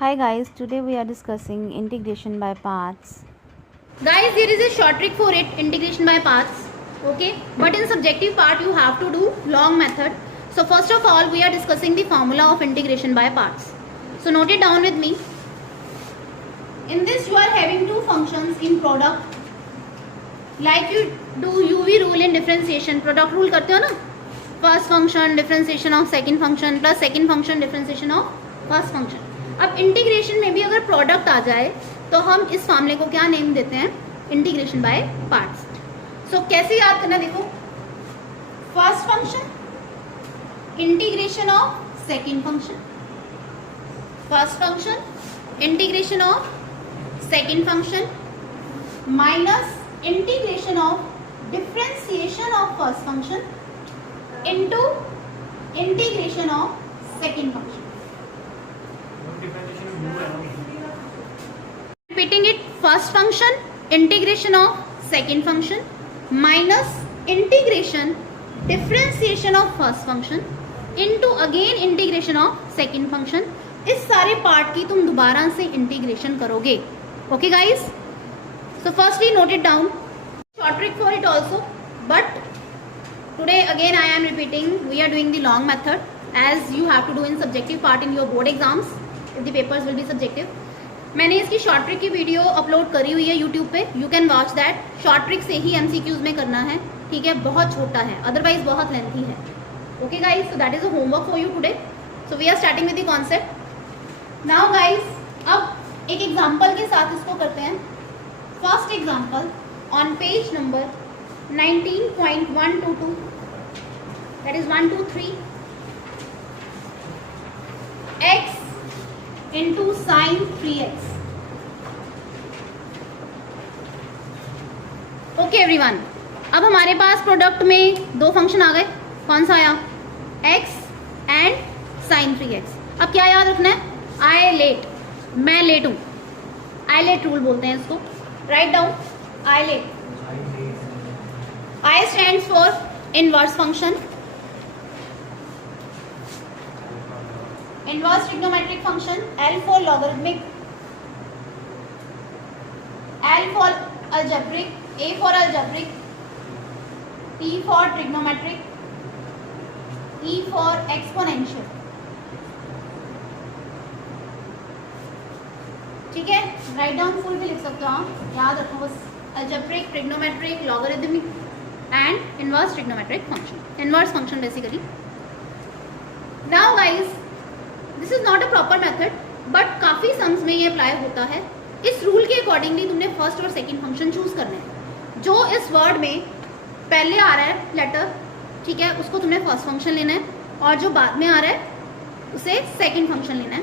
Hi guys, today we are discussing integration by parts. Guys, there is a short trick for it, integration by parts. Okay, but in subjective part you have to do long method. So first of all we are discussing the formula of integration by parts. So note it down with me. In this you are having two functions in product. Like you do UV rule in differentiation. Product rule करते हो ना? First function differentiation of second function plus second function differentiation of first function. अब integration में भी अगर product आ जाए तो हम इस फॉर्मूले को क्या नेम देते हैं? Integration by parts. सो कैसे याद करना, देखो first function integration of second function, first function integration of second function minus integration of differentiation of first function into integration of second function. Repeating it, first function integration of second function minus integration differentiation of first function into again integration of second function. इस सारे part की तुम दोबारा से integration करोगे. Okay guys, so firstly note it down. Short trick for it also, but today again I am repeating, we are doing the long method as you have to do in subjective part in your board exams if the papers will be subjective. मैंने इसकी short trick की video upload करी हुई है YouTube पे, you can watch that. Short trick से ही MCQs में करना है, ठीक है, बहुत छोटा है, अदरवाइज बहुत लेंथी है. Okay guys, so that is a homework for you today. So we are starting with the concept now guys. अब एक एग्जांपल के साथ इसको करते हैं. First example on page number 19.122, that is 123 x into sin 3x. Okay everyone, अब हमारे पास product में दो फंक्शन आ गए. कौन सा आया? x and sin 3x. अब क्या याद रखना है? आई लेट, मैं लेट हूं, आई लेट रूल बोलते हैं इसको. Write down I let. I stands for inverse function, inverse trigonometric function. L for logarithmic, L for algebraic, A for algebraic, T for trigonometric, E for exponential. ठीक है, write down full भी लिख सकते हो आप, याद रखो बस. algebraic, trigonometric, logarithmic and inverse trigonometric function, inverse function basically. Now guys, this is not a proper method, but काफ़ी सम्स में ये अप्लाई होता है. इस रूल के अकॉर्डिंगली तुमने फर्स्ट और सेकंड फंक्शन चूज करने हैं. जो इस वर्ड में पहले आ रहा है लेटर, ठीक है, उसको तुमने फर्स्ट फंक्शन लेना है, और जो बाद में आ रहा है उसे सेकंड फंक्शन लेना है.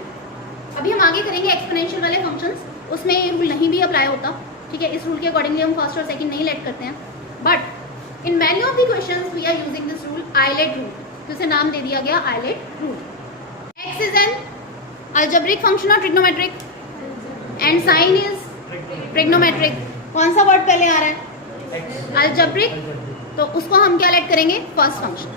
अभी हम आगे करेंगे एक्सपोनेंशियल वाले फंक्शंस, उसमें ये रूल नहीं भी अप्लाई होता, ठीक है. इस रूल के अकॉर्डिंगली हम फर्स्ट और सेकंड नहीं लेट करते हैं, but in many of the questions we are using this rule ILATE rule, जिसे नाम दे दिया गया ILATE rule. X is an algebraic function or trigonometric and sin is trigonometric. कौन सा वर्ड पहले आ रहा है? algebraic, तो उसको हम क्या लेट करेंगे? First function.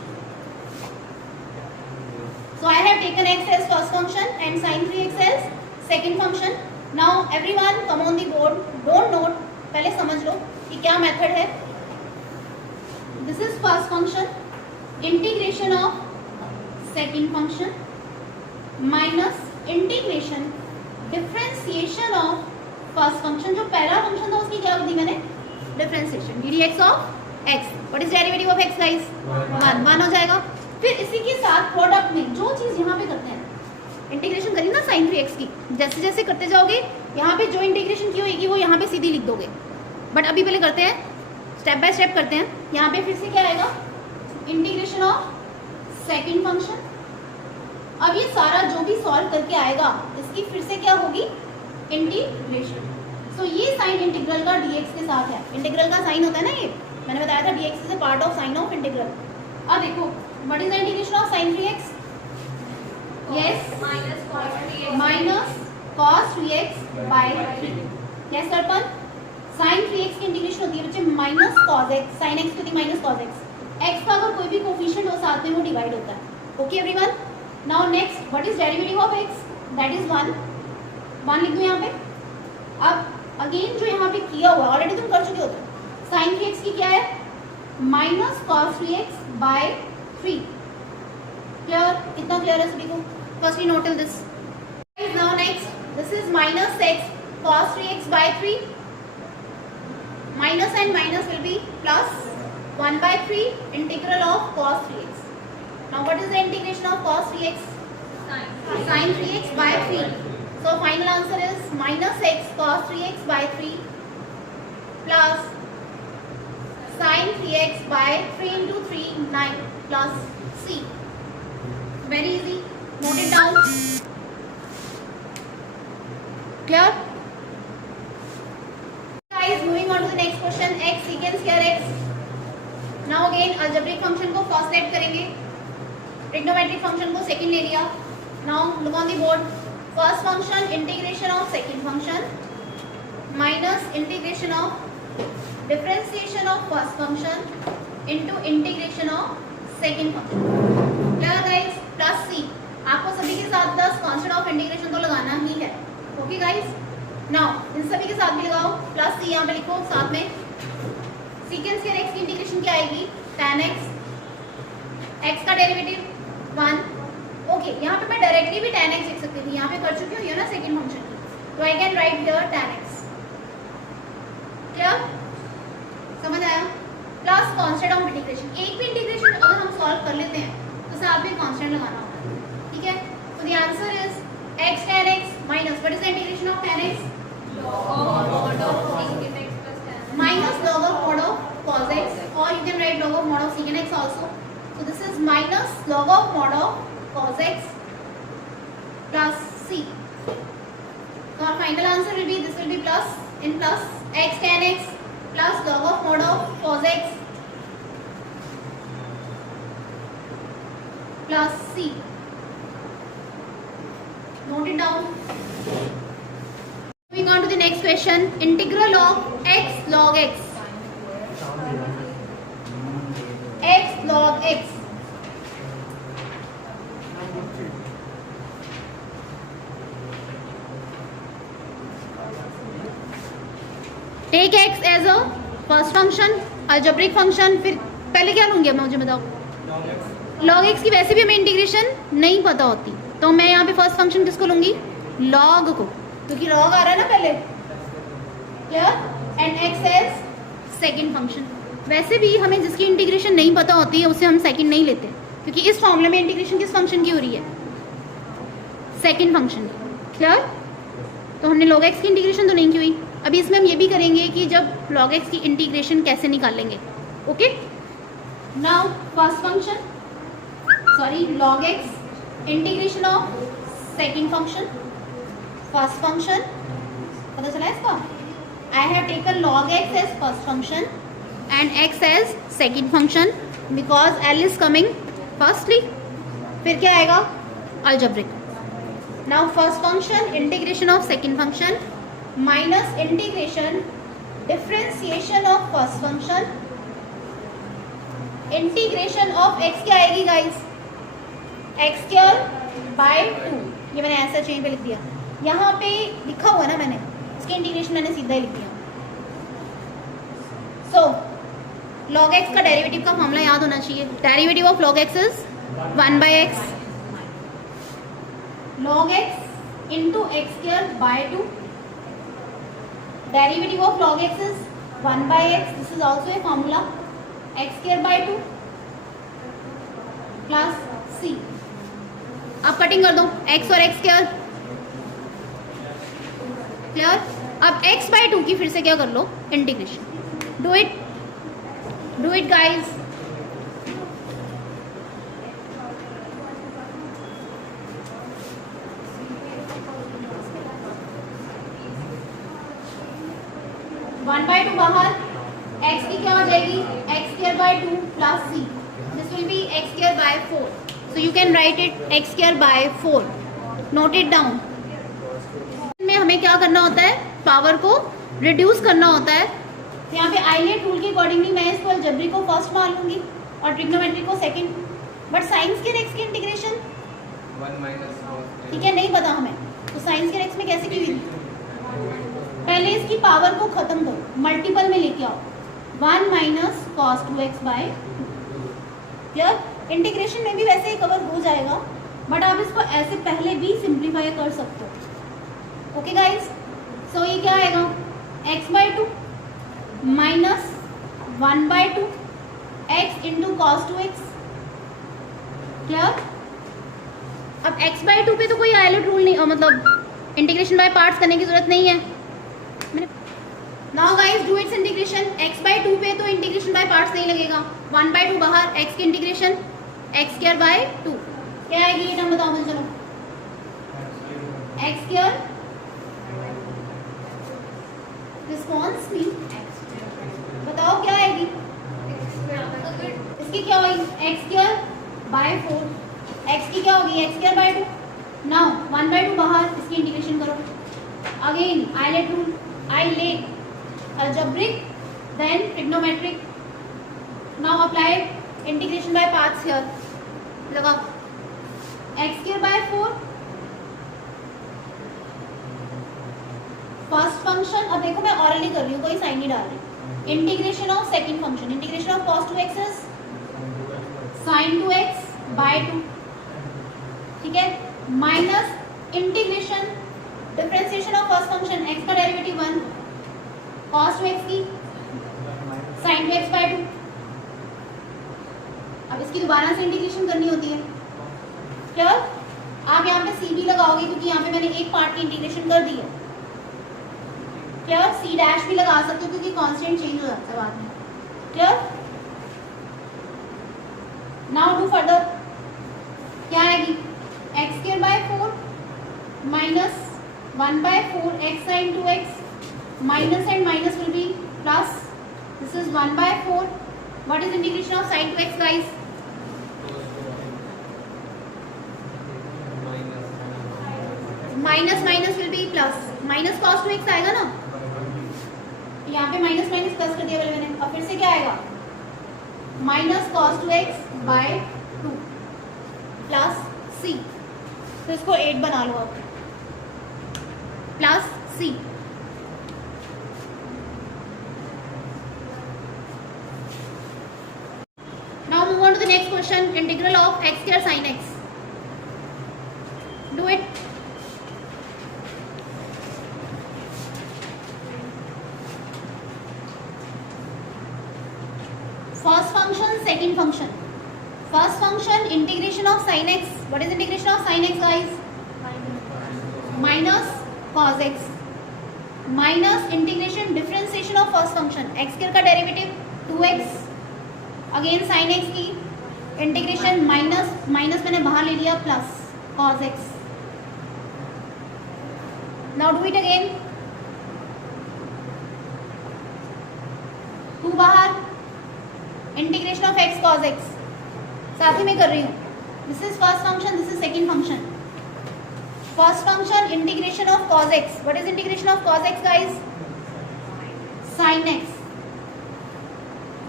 So I have taken x as first function and sin 3x as second function. Now everyone come on the board, don't note, पहले समझ लो कि क्या मेथड है. This is first function, integration of second function minus integration differentiation of first function. जो पहला function था उसकी क्या होती मैंने? Differentiation, D D x of x. What is derivative of x guys? 1 हो जाएगा. फिर इसी के साथ प्रोडक्ट में जो चीज यहाँ पे करते हैं, इंटीग्रेशन करी ना sin 3x की, जैसे जैसे करते जाओगे यहाँ पे जो इंटीग्रेशन की होगी वो यहाँ पे सीधी लिख दोगे. बट अभी पहले करते हैं, स्टेप बाय स्टेप करते हैं. यहाँ पे फिर से क्या आएगा? Integration of second function. अब ये सारा जो भी सॉल्व करके आएगा इसकी फिर से क्या होगी? इंटीग्रेशन. सो ये साइन इंटीग्रल का dx के साथ है. इंटीग्रल का साइन होता है ना, ये मैंने बताया था, dx is a part of sine of integral. अब देखो what is the integration of sin 3x? Yes, minus cos 3x by 3. Yes सरपन, sin 3x की इंटीग्रेशन होती है बच्चे minus cos x, sin x to the minus cos x. x का अगर कोई भी कोफिशिएंट हो साथ में वो डिवाइड होता है. Okay everyone. Now next, what is derivative of x? That is 1. 1 लिख दूँ यहाँ पे। अब अगेन जो यहाँ पे किया हुआ ऑलरेडी तुम कर चुके होते, साइन 3x की क्या है, minus cos 3x by 3। Clear, कितना क्लियर है सभी को? First we note this. Now next this is minus x cos 3x by 3, minus and minus will be plus 1 by 3 integral of cos 3x. Now what is the integration of cos 3x? Sin 3x by 3. So final answer is minus x cos 3x by 3 plus sin 3x by 3 into 3 9 plus c. Very easy. Note it down. Clear? Guys, moving on to the next question. X secant square x. Now again algebraic function को first let करेंगे, trigonometric function को second ले लिया. Now look on the board. First function integration of second function minus integration of differentiation of first function into integration of second function. Clear guys? Plus c. आपको सभी के साथ 10 constant of integration तो लगाना ही है. Okay guys? Now in सभी के साथ भी लगाओ, प्लस सी यहाँ पे लिखो साथ में। सीकेंट स्क्वायर एक्स की इंटीग्रेशन क्या आएगी, tan x, x का डेरिवेटिव 1। ओके, यहाँ पे मैं डायरेक्टली भी tan x लिख सकती थी, यहाँ पे कर चुकी हूँ ये ना सेकंड फंक्शन की, तो I can write here tan x। Clear, समझ आया? प्लस कांस्टेंट ऑफ इंटीग्रेशन, एक भी इंटीग्रेशन अगर हम सॉल्व कर लेते हैं तो साथ में कांस्टेंट लगाना होता है, ठीक है? तो the answer is x tan x minus what is the integration of tan x? Minus log of mod of cos x, or you can write log of mod of secant x also. So this is minus log of mod of cos x plus c. So our final answer will be, this will be plus, in plus x tan x plus log of mod of cos x plus c. Note it down. Moving on to the next question. Integral of x log x. X log x. Take x as a first function, algebraic function. फिर पहले क्या लूँगी मैं, मुझे बताओ? log x की वैसे भी हमें इंटीग्रेशन नहीं पता होती, तो मैं यहाँ पे फर्स्ट फंक्शन किसको लूँगी, log को, क्योंकि log आ रहा है ना पहले। Clear? And x as second function. वैसे भी हमें जिसकी इंटीग्रेशन नहीं पता होती है उसे हम सेकंड नहीं लेते, क्योंकि इस फॉर्मूले में इंटीग्रेशन किस फंक्शन की हो रही है, सेकंड फंक्शन। क्लियर? तो हमने log x की इंटीग्रेशन तो नहीं की हुई। अभी इसमें हम ये भी करेंगे कि जब log x की इंटीग्रेशन कैसे निकालेंगे। Okay, now first function, sorry log x integration of second function, first function, पता चला इसका? I have taken log x as first function and x as second function because L is coming firstly. फिर क्या आएगा, algebraic. Now first function integration of second function minus integration differentiation of first function integration of x क्या आएगी guys, x square by 2। ये मैंने ऐसा change पे लिख दिया, यहाँ पे लिखा हुआ ना मैंने, इसके इंटीग्रेशन मैंने सीधा ही लिख दिया। सो log x का डेरिवेटिव का फॉर्मूला याद होना चाहिए। Derivative of log x is 1 by x, log x into x square by 2। Derivative of log x is 1 by x, this is also a formula, x square by 2 plus c। अब cutting कर दो x और x square. Clear? अब x by 2 की फिर से क्या कर लो, integration. Do it guys. One by 2 बाहर, x की क्या हो जाएगी, x square by 2 plus c, this will be x square by 4। So you can write it x square by 4. Note it down. में हमें क्या करना होता है, पावर को रिड्यूस करना होता है। तो यहाँ पे आइलेट रूल के अकॉर्डिंगली मैं इसको अलजेब्री को फर्स्ट मान लूंगी और ट्रिग्नोमेट्री को सेकंड। बट साइंस के एक्स की इंटीग्रेशन 1 - cos, ठीक है नहीं पता हमें, तो साइंस के एक्स में कैसे की हुई? पहले इसकी पावर को खत्म करो, मल्टीपल में लेके आओ, 1 minus cos 2x by 2। Clear? Integration में भी वैसे ही कवर हो जाएगा, बट आप इसको ऐसे पहले भी सिंप्लीफाई कर सकते हो। ओके गाइज, सो ये क्या आएगा? x by 2 minus 1 by 2 x into cos 2x। Clear? अब x बाय 2 पे तो कोई आयलेट रूल नहीं, मतलब इंटीग्रेशन बाय पार्ट्स करने की जरूरत नहीं है। Now guys do its integration. x by 2 पे तो इंटीग्रेशन बाय पार्ट्स नहीं लगेगा, 1 बाय 2 बाहर, x की इंटीग्रेशन x स्क्वायर बाय 2 क्या आएगी? ये टर्म बताओ मुझे, चलो। x स्क्वायर रिस्पॉन्स नहीं, बताओ क्या आएगी? इसकी क्या होगी? x square by 4। x की क्या होगी? x square by 2। Now 1 by 2 बाहर, इसकी इंटीग्रेशन करो। Again ILATE rule, ILATE algebraic then trigonometric. Now apply integration by parts here. लगा x square by 4 first function. अब देखो मैं ऑरली कर रही हूँ, कोई साइन नहीं डाल रही। Integration of second function, integration of cos 2x is sin 2x by 2, ठीक है, minus integration differentiation of first function x का डेरिवेटिव 1 cos 2x की sin 2x by 2। अब इसकी दोबारा से इंटीग्रेशन करनी होती है। क्लियर? आप यहाँ पे सी भी लगाओगे क्योंकि यहाँ पे मैंने एक पार्ट की इंटीग्रेशन कर दी है। क्लियर? सी डैश भी लगा सकते हो क्योंकि कांस्टेंट चेंज हो जाता है बाद में। क्लियर? Now do further. क्या आएगी? x square by 4 minus 1 by 4 x sin 2x, minus and minus will be plus. This is 1 by 4. What is integration of sin 2x guys? Minus minus will be plus. Minus cos 2x आएगा ना, यहाँ पे minus minus plus कर दिया पहले मैंने। अब फिर से क्या आएगा? Minus cos 2x by 2 plus c। तो इसको 8 बना लो अब, plus c। Now move on to the next question, integral of x square sin x. Do it. First function, second function. First function integration of sin x. What is integration of sin x guys? Minus cos x minus integration differentiation of first function x square का derivative 2x, again sine x की integration minus minus मैंने बाहर ले लिया plus cos x. Now do it again, 2 बाहर, integration of x cos x साथ ही में कर रही हूँ। This is first function, this is second function. First function integration of cos x. What is integration of cos x guys? Sine x.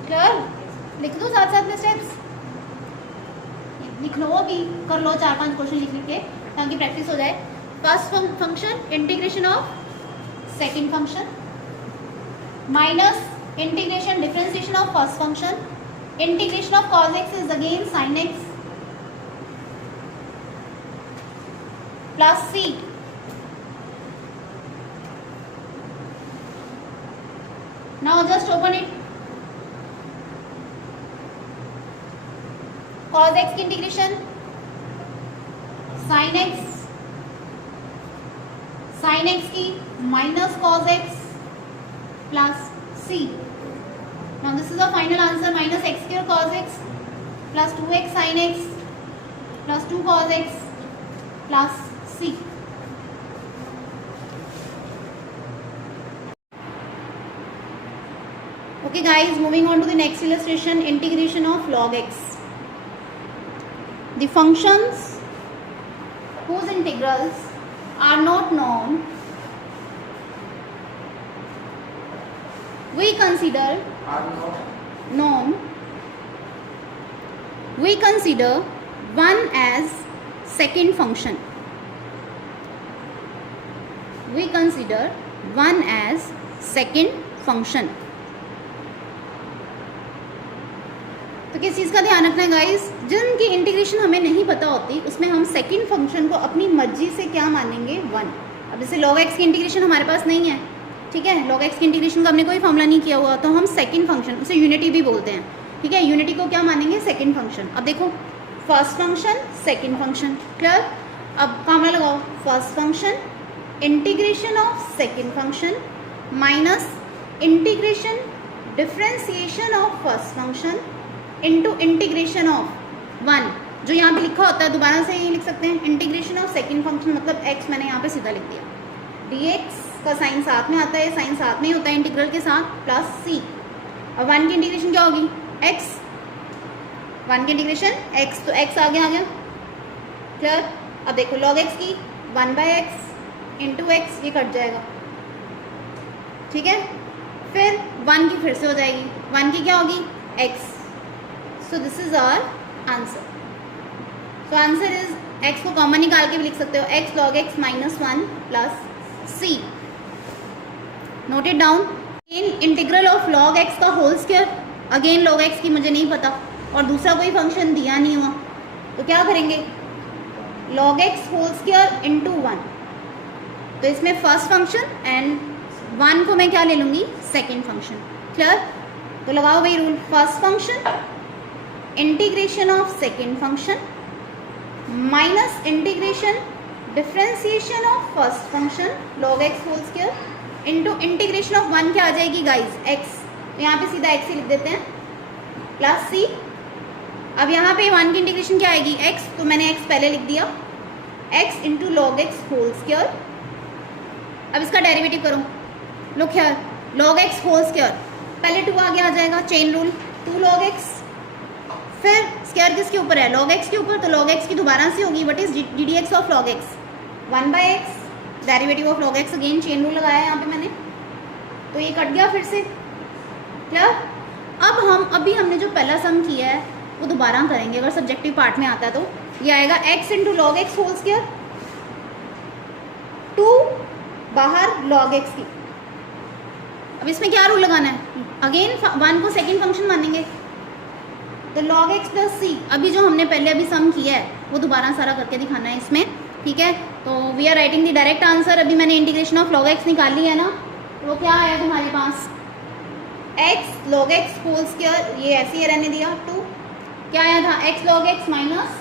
Clear? लिख दो साथ साथ में स्टेप्स, लिख लो, अभी कर लो 4-5 क्वेश्चन लिख लिख के ताकि प्रैक्टिस हो जाए। First function integration of second function minus integration differentiation of first function, integration of cos x is again sin x plus c। Now just open it. cos x की इंटीग्रेशन sin x की minus cos x plus c। Now this is the final answer, minus x square cos x plus 2x sin x plus 2 cos x plus c। Okay guys, moving on to the next illustration, integration of log x. The functions whose integrals are not known we consider one as second function we consider 1 as second function. तो किस चीज़ का ध्यान रखना है guys, जिनकी integration हमें नहीं पता होती उसमें हम सेकंड फंक्शन को अपनी मर्जी से क्या मानेंगे 1. अब जैसे log x की इंटीग्रेशन हमारे पास नहीं है, ठीक है, log x की इंटीग्रेशन का हमने कोई फॉर्मूला नहीं किया हुआ, तो हम सेकंड फंक्शन, उसे यूनिटी भी बोलते हैं, ठीक है, यूनिटी को क्या मानेंगे सेकंड फंक्शन. अब देखो first function second function, clear. अब फॉर्मूला लगाओ, first function integration of second function minus integration differentiation of first function into integration of 1. जो यहाँ पे लिखा होता है दोबारा से ये लिख सकते हैं, इंटीग्रेशन ऑफ सेकंड फंक्शन मतलब x मैंने यहाँ पे सीधा लिख दिया, dx का साइन साथ में आता है, साइन साथ में ही होता है इंटीग्रल के साथ, प्लस c. अब 1 की इंटीग्रेशन क्या होगी x, 1 की इंटीग्रेशन x, तो x आगे आ गया, क्लियर. अब देखो log x की 1/x इंटू x, ये कट जाएगा, ठीक है. फिर 1 की फिर से हो जाएगी, 1 की क्या होगी x. So this is our answer. So answer is x को कॉमन निकाल के भी लिख सकते हो, x log x minus 1 plus c. Note it down. In integral of log x का whole square, again log x की मुझे नहीं पता और दूसरा कोई फंक्शन दिया नहीं हुआ, तो क्या करेंगे log x whole square into 1. तो इसमें फर्स्ट फंक्शन एंड 1 को मैं क्या ले लूँगी सेकेंड फंक्शन, क्लियर. तो लगाओ भाई rule, first function integration of second function minus integration differentiation of first function log x whole square into integration of 1 क्या आ जाएगी गाइज x, तो यहाँ पे सीधा x ही लिख देते हैं, प्लस c. अब यहाँ पे 1 की इंटीग्रेशन क्या आएगी x, तो मैंने x पहले लिख दिया, x into log x whole square. अब इसका डेरिवेटिव करो, look here, log x whole square, पहले 2 आगे आ जाएगा, चेन रूल, 2 log x, फिर स्क्वायर किसके ऊपर है log x के ऊपर, तो log x की दोबारा से होगी what is ddx of log x 1/x, derivative of log x, again chain rule लगाया है यहाँ पे मैंने, तो ये कट गया फिर से, क्लियर. अब अभी हमने जो पहला सम किया है वो दोबारा करेंगे, अगर सब्जेक्टिव पार्ट में आता है तो ये आएगा x into log x whole square, 2 बाहर log x की. अब इसमें क्या रूल लगाना है, अगेन 1 को सेकेंड फंक्शन मानेंगे, तो log x प्लस c, अभी जो हमने पहले अभी सम किया है वो दोबारा सारा करके दिखाना है इसमें, ठीक है. तो we are writing the direct answer. अभी मैंने इंटीग्रेशन ऑफ log x निकाल ली है ना, तो वो क्या आया तुम्हारे पास x log x whole square, ये ऐसे ही रहने दिया, 2 क्या आया था x log x minus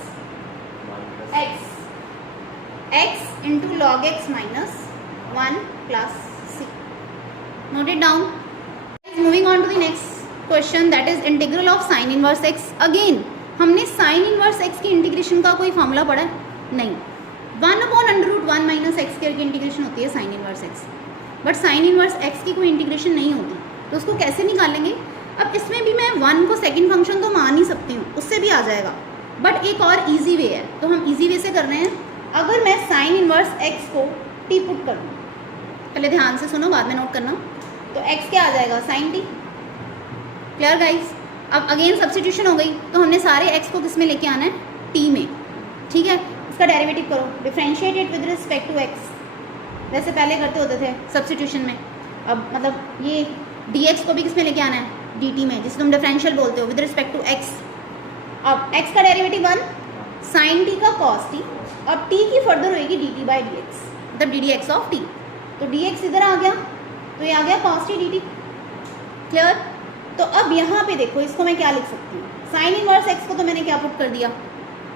x into log x minus 1 plus c. Note it down. Moving on to the next question, that is integral of sine inverse x. अगेन हमने sine inverse x की इंटीग्रेशन का कोई formula पढ़ा नहीं, 1/√1 minus x square की integration होती है sine inverse x, but sine inverse x की कोई इंटीग्रेशन नहीं होती, तो उसको कैसे निकालेंगे. अब इसमें भी मैं 1 को सेकंड फंक्शन तो मान ही सकती हूँ, उससे भी आ जाएगा, बट एक और इजी वे है, तो हम इजी वे से कर रहे हैं. अगर मैं साइन इनवर्स x को t पुट कर दूँ, पहले ध्यान से सुनो बाद में नोट करना, तो x क्या आ जाएगा साइन t, क्लियर गाइस. अब अगेन सब्स्टिट्यूशन हो गई, तो हमने सारे x को किस में लेके आना है t में, ठीक है. इसका डेरिवेटिव करो, differentiate it with respect to x, जैसे पहले करते होते थे सब्स्टिट्यूशन में. अब मतलब ये dx को भी किस में लेके आना है dt में, जिसे तुम डिफरेंशियल बोलते हो विद रिस्पेक्ट टू x. अब x का डेरिवेटिव 1 साइन t का cos t, अब t की फर्दर होएगी dt/dx, मतलब ddx ऑफ t, तो dx इधर आ गया, तो ये आ गया cos t dt, क्लियर. तो अब यहाँ पे देखो, इसको मैं क्या लिख सकती हूँ, साइन इनवर्स x को तो मैंने क्या पुट कर दिया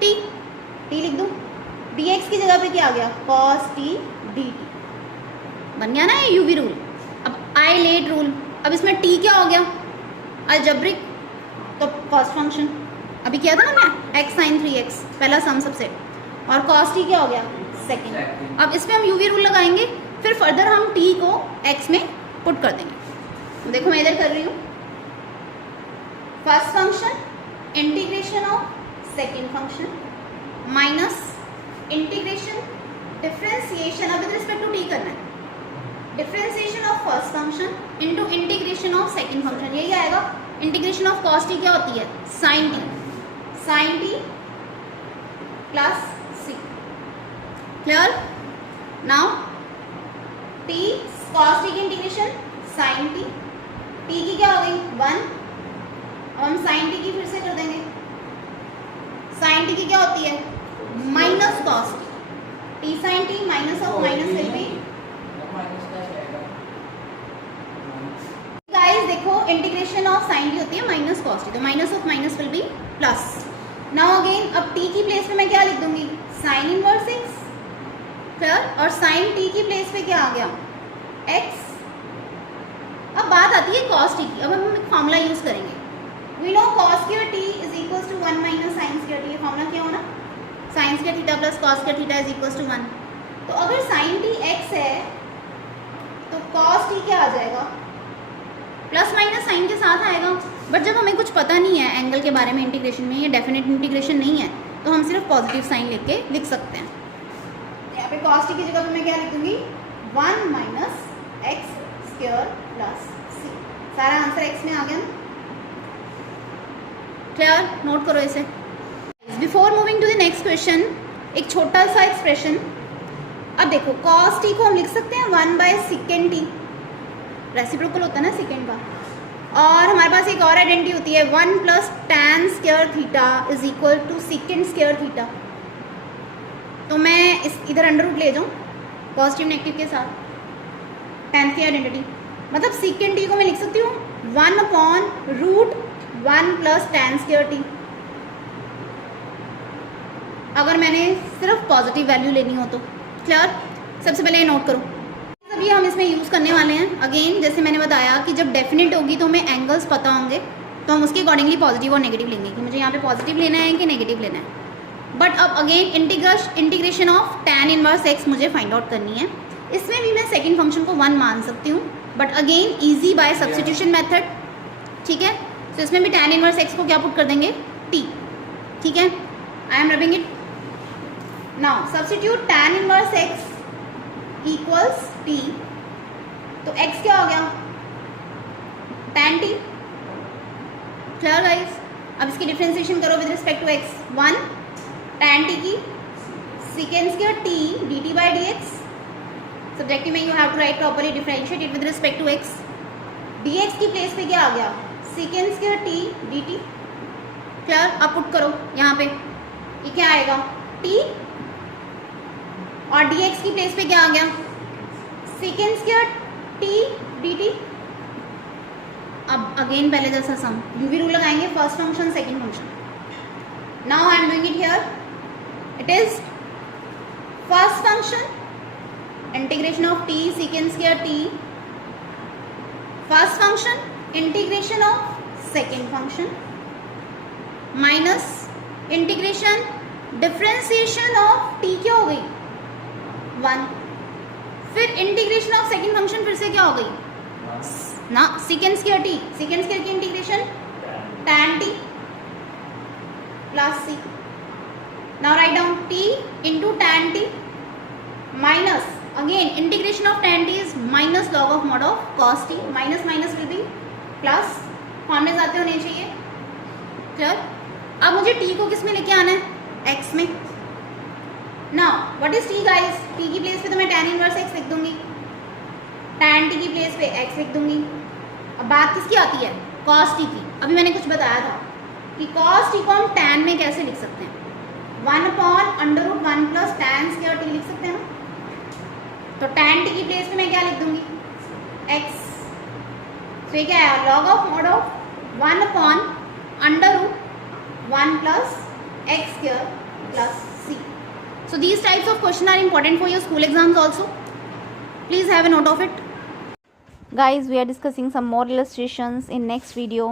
t लिख दूँ, dx की जगह पे क्या आ गया cos t dt, बन गया ना ये यूवी रूल. अब आइलेट रूल, अब इसमें t क्या हो गया अलजेब्रिक, तो कॉस्ट फंक्शन अभी किया था ना मैं x sin 3x पहला सम सबसे, और cos t क्या हो गया सेकेंड. अब इस पर हम यूवी रूल लगाएंगे, फिर फर्दर हम t को x में पुट कर देंगे. देखो मैं इधर कर रही हूँ, first function integration of second function minus integration differentiation, अब विद रिस्पेक्ट टू t करना है, differentiation of first function into integration of second function, यही आएगा. इंटीग्रेशन ऑफ cos t क्या होती है sin t plus c, clear. Now T cos T की integration sign T, T की क्या हो गई 1, अब हम साइन टी की फिर से कर देंगे। साइन टी की क्या होती है minus cos t, t sine t minus of minus will be. Guys देखो इंटीग्रेशन ऑफ साइन टी होती है माइनस कॉस टी, तो minus of minus will be plus. Now again अब टी की प्लेस पे मैं क्या लिख दूंगी साइन इनवर्स एक्स, क्लियर, और साइन टी की प्लेस पे क्या आ गया एक्स। अब बात आती है कॉस टी की, अब हम एक फॉर्मूला यूज करेंगे। We know cos square t is equals to 1 minus sine square t, ये फॉर्मूला क्या होना sine square theta plus cos square theta is equals to 1। तो अगर साइन टी एक्स है तो कॉस टी क्या आ जाएगा प्लस माइनस साइन के साथ आएगा। बट जब हमें कुछ पता नहीं है एंगल के बारे में इंटीग्रेशन में, ये डेफिनेट इंटीग्रेशन नहीं है, तो हम सिर्फ पॉजिटिव साइन लिख के लिख सकते हैं। यहाँ पे कॉस टी की जगह पे मैं क्या लिख दूंगी 1 माइनस एक्स स्क्वायर प्लस सी, सारा आंसर एक्स में आ गया। क्लियर, नोट करो इसे। Before moving to the next question, एक छोटा सा एक्सप्रेशन। अब देखो कॉस टी को हम लिख सकते हैं 1 बाय सेकेंड टी, रेसिप्रोकल होता है ना सेकेंड का। और हमारे पास एक और आइडेंटिटी होती है 1 plus tan square theta is equal to second square theta. तो मैं इस इधर अंडर रूट ले जाऊँ पॉजिटिव नेगेटिव के साथ, टैन की आइडेंटिटी मतलब सेकेंड टी को मैं लिख सकती हूँ 1 upon root 1 plus tan square t, अगर मैंने सिर्फ पॉजिटिव वैल्यू लेनी हो तो। क्लियर, सबसे पहले ये नोट करो। अभी हम इसमें यूज़ करने वाले हैं अगेन, जैसे मैंने बताया कि जब डेफिनेट होगी तो हमें एंगल्स पता होंगे, तो हम उसके अकॉर्डिंगली पॉजिटिव और नेगेटिव लेंगे कि मुझे यहाँ पे पॉजिटिव लेना है कि नेगेटिव लेना है। बट अब again integration of tan inverse x मुझे फाइंड आउट करनी है। इसमें भी मैं सेकेंड फंक्शन को 1 मान सकती हूँ, but again easy by substitution method. ठीक है, तो इसमें भी टैन इनवर्स एक्स को क्या पुट कर देंगे टी। ठीक है, I am rubbing it now. Substitute tan inverse x equals T, तो x क्या हो गया tan t। क्लियर गाइस, अब इसकी डिफरेंशिएशन करो with respect to x। 1 tan t की second square t dt by dx, subjective में you have to write properly differentiate it with respect to x। dx की place पे क्या आ गया second square t dt। Clear, अब put करो यहाँ पे, ये क्या आएगा t, और dx की प्लेस पे क्या आ गया सेकेंड स्क्वायर t dt। अब अगेन पहले जैसा सम यूवी रूल लगाएंगे, first function second function. Now I am doing it here, it is first function integration of t second square t, first function integration of second function minus integration differentiation of t क्या हो गई 1, फिर integration of second function फिर से क्या हो गई ना second square t, second square की integration tan t plus c। Now write down t into tan t minus again integration of tan t is minus log of mod of cos t, minus minus will be plus, form में जाते होने चाहिए। Clear, अब मुझे t को किस में लेके आना है x में। Now what is t guys, t की प्लेस पे तो मैं tan इनवर्स x लिख दूंगी, tan t की प्लेस पे x लिख दूंगी। अब बात किसकी आती है cos t की। अभी मैंने कुछ बताया था कि cos t को हम tan में कैसे लिख सकते हैं 1 upon under root 1 plus tan square t लिख सकते हैं ना। तो tan t की प्लेस पे मैं क्या लिख दूंगी x, तो ये क्या है log of mod of 1 upon under root 1 plus x square plus c। So these types of question are important for your school exams also. Please have a note of it. Guys, we are discussing some more illustrations in next video.